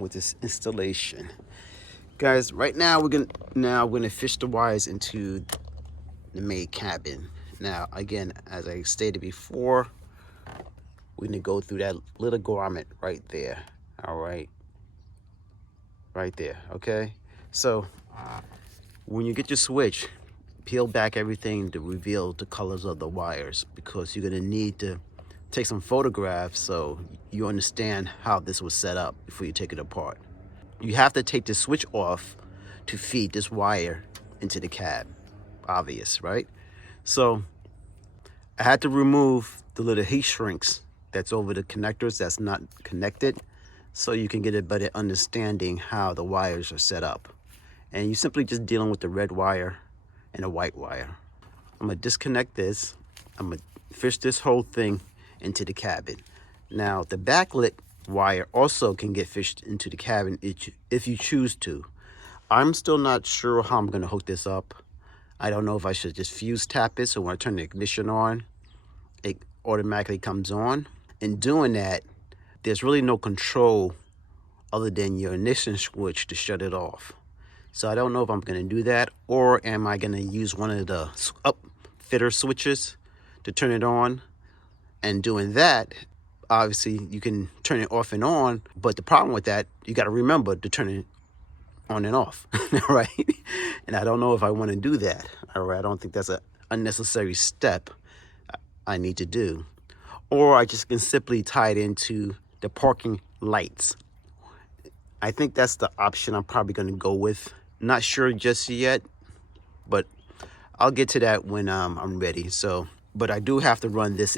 on with this installation. Guys, right now we're gonna fish the wires into the main cabin. Now, again, as I stated before, we're gonna go through that little grommet right there. All right, right there. Okay, so when you get your switch, peel back everything to reveal the colors of the wires, because you're gonna need to take some photographs so you understand how this was set up before you take it apart. You have to take the switch off to feed this wire into the cab. Obvious, right? So I had to remove the little heat shrinks that's over the connectors that's not connected, so you can get a better understanding how the wires are set up. And you're simply just dealing with the red wire and the white wire. I'm gonna disconnect this. I'm gonna fish this whole thing into the cabin. Now, the backlit wire also can get fished into the cabin if you choose to. I'm still not sure how I'm gonna hook this up. I don't know if I should just fuse tap it so when I turn the ignition on, it automatically comes on. In doing that, there's really no control other than your ignition switch to shut it off. So I don't know if I'm gonna do that, or am I gonna use one of the upfitter switches to turn it on. And doing that, obviously you can turn it off and on, but the problem with that, you gotta remember to turn it on and off, right? And I don't know if I wanna do that, all right? I don't think that's an unnecessary step I need to do. Or I just can simply tie it into the parking lights. I think that's the option I'm probably gonna go with. Not sure just yet, but I'll get to that when I'm ready. So, but I do have to run this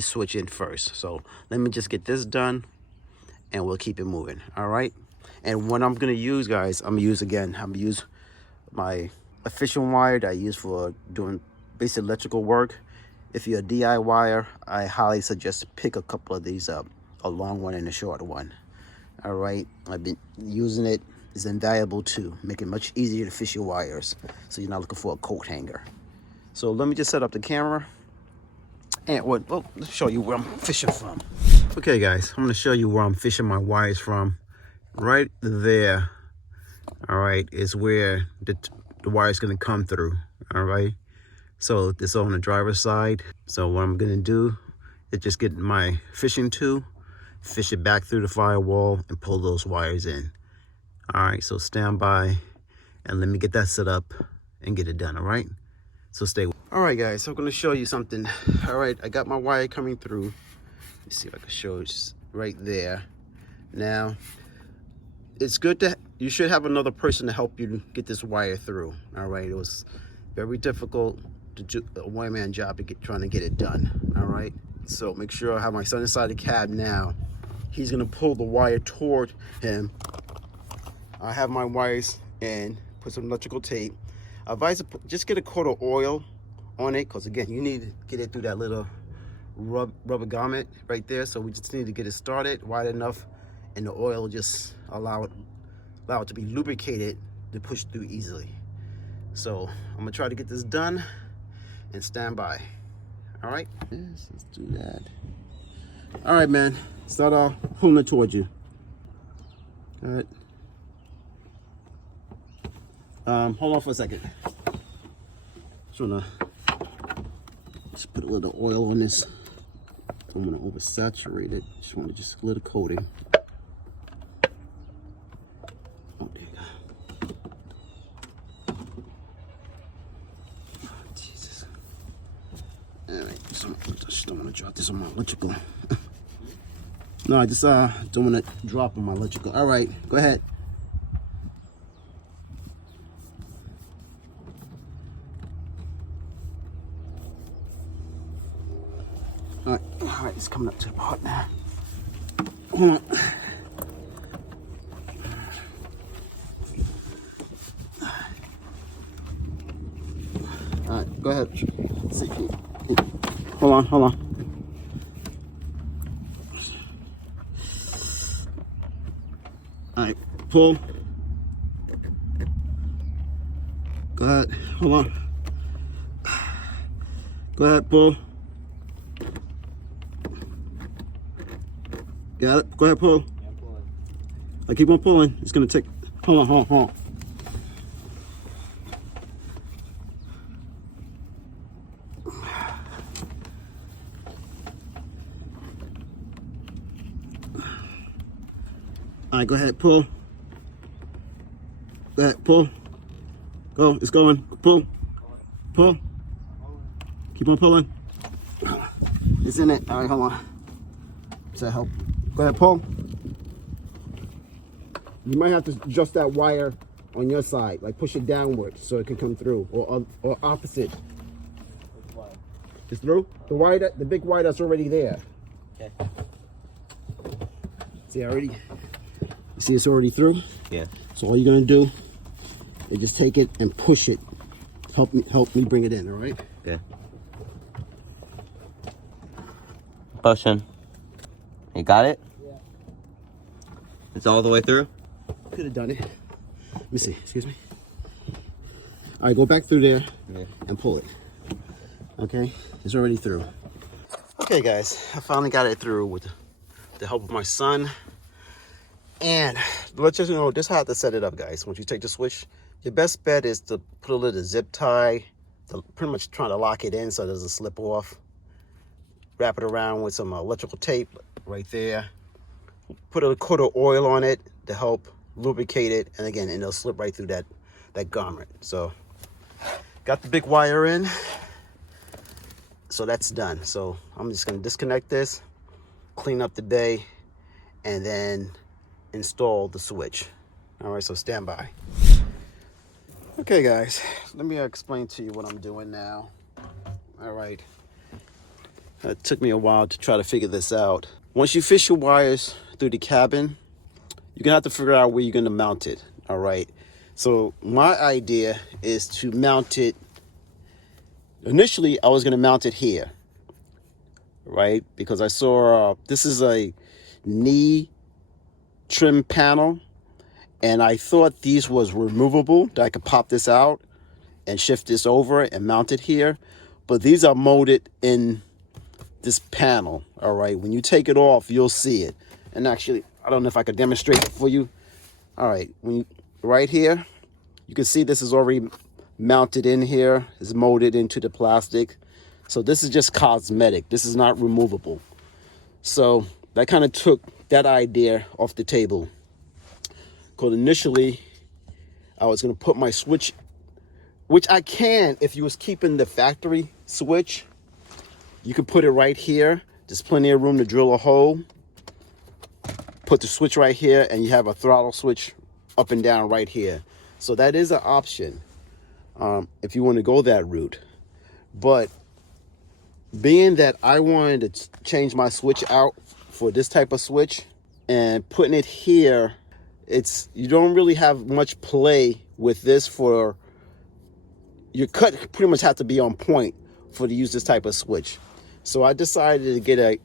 switch in first. So let me just get this done and we'll keep it moving, all right? And what I'm gonna use, guys, I'm gonna use my efficient wire that I use for doing basic electrical work. If you're a DIYer, I highly suggest to pick a couple of these up, a long one and a short one. All right, I've been using it. It's invaluable too, make it much easier to fish your wires so you're not looking for a coat hanger. So let me just set up the camera and let's show you where I'm fishing from. Okay guys, I'm gonna show you where I'm fishing my wires from. Right there, all right, is where the wire is gonna come through, all right? So this is on the driver's side. So what I'm gonna do is just get my fishing tool, fish it back through the firewall and pull those wires in. All right, so stand by and let me get that set up and get it done, all right? So stay. All right guys, so I'm gonna show you something. All right, I got my wire coming through. Let's see if I can show it right there. Now, it's good to, you should have another person to help you get this wire through, all right? It was very difficult to do a one-man job trying to get it done, all right? So make sure I have my son inside the cab now. He's gonna pull the wire toward him. I have my wires in, put some electrical tape. I advise to just get a coat of oil on it, because again, you need to get it through that little rubber garment right there. So we just need to get it started wide enough, and the oil will just allow it to be lubricated to push through easily. So I'm gonna try to get this done and stand by. All right, yes, let's do that. All right, man, start off pulling it towards you. All right. Hold on for a second. Just put a little oil on this. Don't want to oversaturate it. Just want to just a little coating. Oh, there you go. Oh, Jesus. All right, so I just don't want to drop this on my electrical. No, I just don't want to drop on my electrical. All right, go ahead. All right, it's coming up to the part now. Hold on. All right, go ahead. See. Hold on. All right, pull. Go ahead, hold on. Go ahead, pull. Got it? Go ahead, pull. I keep on pulling. It's gonna take, hold on. All right, go ahead, pull. Go ahead, pull. Go, it's going. Pull. Pull. Keep on pulling. It's in it. All right, hold on. Does that help? Go ahead, pull. You might have to adjust that wire on your side, like push it downward so it can come through, or opposite. It's through? The wire, the big wire that's already there. Okay. See already? You see it's already through? Yeah. So all you're gonna do is just take it and push it. Help me bring it in, all right? Okay. Pushing. You got it? Yeah. It's all the way through? Could have done it. Let me see, excuse me. All right, go back through there and pull it. Okay, it's already through. Okay guys, I finally got it through with the help of my son. And let's just know, this is how to set it up, guys. Once you take the switch, your best bet is to put a little zip tie, to pretty much trying to lock it in so it doesn't slip off. Wrap it around with some electrical tape right there. Put a coat of oil on it to help lubricate it, and again, and it'll slip right through that garment. So got the big wire in, so that's done. So I'm just going to disconnect this, clean up the bay, and then install the switch. All right, so stand by. Okay guys, let me explain to you what I'm doing now. All right, it took me a while to try to figure this out. Once you fish your wires through the cabin, you're gonna have to figure out where you're gonna mount it. All right, so my idea is to mount it. Initially I was gonna mount it here, right, because I saw this is a knee trim panel, and I thought these was removable, that I could pop this out and shift this over and mount it here, but these are molded in this panel. All right, when you take it off, you'll see it. And actually, I don't know if I could demonstrate it for you. All right, right here, you can see this is already mounted in here. It's molded into the plastic. So this is just cosmetic. This is not removable. So that kind of took that idea off the table. Because initially, I was going to put my switch, which I can if you was keeping the factory switch. You could put it right here. There's plenty of room to drill a hole. Put the switch right here, and you have a throttle switch up and down right here. So that is an option if you want to go that route. But being that I wanted to change my switch out for this type of switch and putting it here, you don't really have much play with this. For your cut pretty much have to be on point to use this type of switch. So I decided to get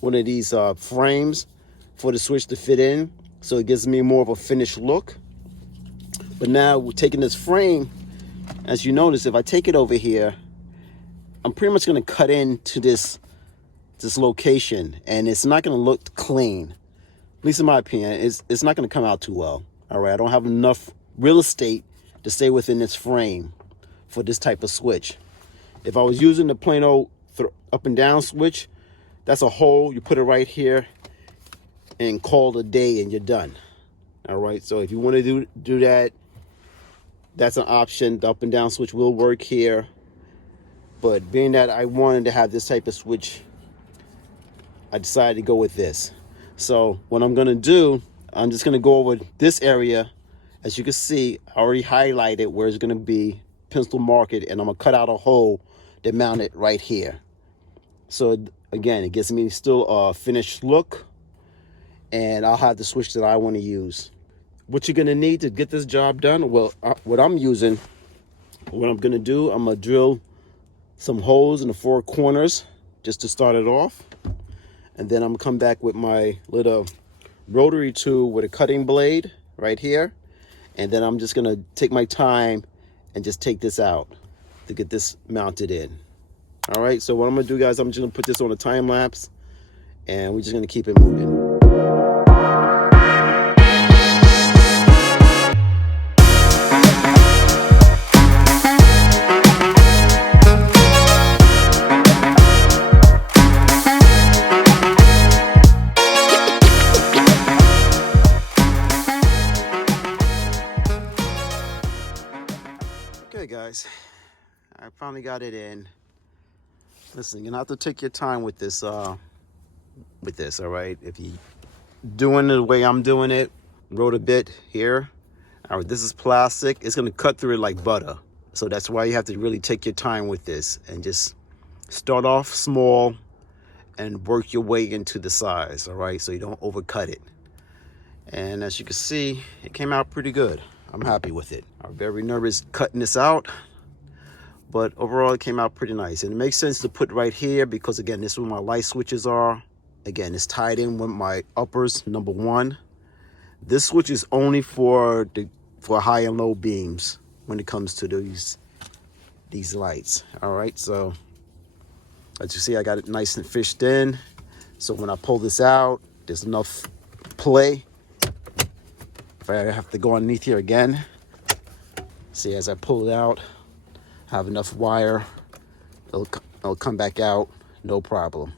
one of these frames for the switch to fit in, so it gives me more of a finished look. But now we're taking this frame, as you notice, if I take it over here, I'm pretty much going to cut into this location, and it's not going to look clean. At least in my opinion, it's not going to come out too well. All right, I don't have enough real estate to stay within this frame for this type of switch. If I was using the plain old up and down switch, that's a hole. You put it right here and call it a day, and you're done. All right, so if you want to do that, that's an option. The up and down switch will work here. But being that I wanted to have this type of switch, I decided to go with this. So what I'm going to do, I'm just going to go over this area. As you can see, I already highlighted where it's going to be, pencil mark it, and I'm going to cut out a hole to mount it right here. So again, it gives me still a finished look, and I'll have the switch that I want to use. What you're going to need to get this job done, well, what I'm going to do, I'm going to drill some holes in the four corners just to start it off. And then I'm going to come back with my little rotary tool with a cutting blade right here. And then I'm just going to take my time and just take this out to get this mounted in. All right, so what I'm going to do, guys, I'm just going to put this on a time lapse, and we're just going to keep it moving. Okay, guys, I finally got it in. Listen, you're gonna have to take your time with this. All right. If you doing it the way I'm doing it, wrote a bit here. All right, this is plastic. It's gonna cut through it like butter. So that's why you have to really take your time with this and just start off small and work your way into the size. All right, so you don't overcut it. And as you can see, it came out pretty good. I'm happy with it. I'm very nervous cutting this out, but overall it came out pretty nice. And it makes sense to put right here because again, this is where my light switches are. Again, it's tied in with my uppers, number one. This switch is only for high and low beams when it comes to these lights. All right, so as you see, I got it nice and fished in. So when I pull this out, there's enough play. If I have to go underneath here again, see, as I pull it out, I have enough wire. It'll come back out, no problem.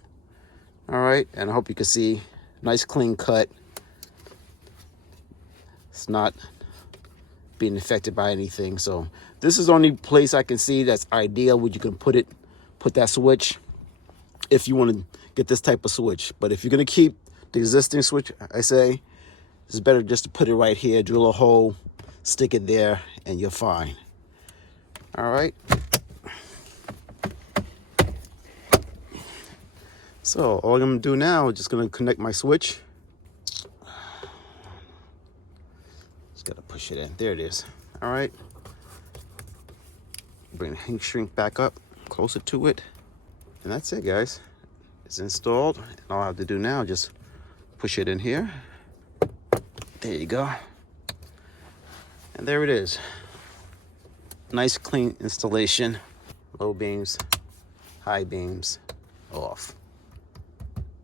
All right, and I hope you can see, nice clean cut. It's not being affected by anything. So this is the only place I can see that's ideal where you can put that switch if you want to get this type of switch. But if you're going to keep the existing switch, I say it's better just to put it right here, drill a hole, stick it there, and you're fine. All right. So all I'm going to do now is just going to connect my switch. Just got to push it in. There it is. All right. Bring the heat shrink back up, closer to it. And that's it, guys. It's installed. And all I have to do now is just push it in here. There you go. And there it is. Nice clean installation. Low beams, high beams, off.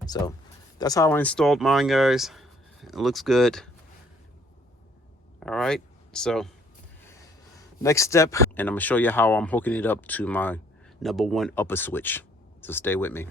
So that's how I installed mine, guys. It looks good. All right, so next step, and I'm gonna show you how I'm hooking it up to my number one upper switch. So stay with me.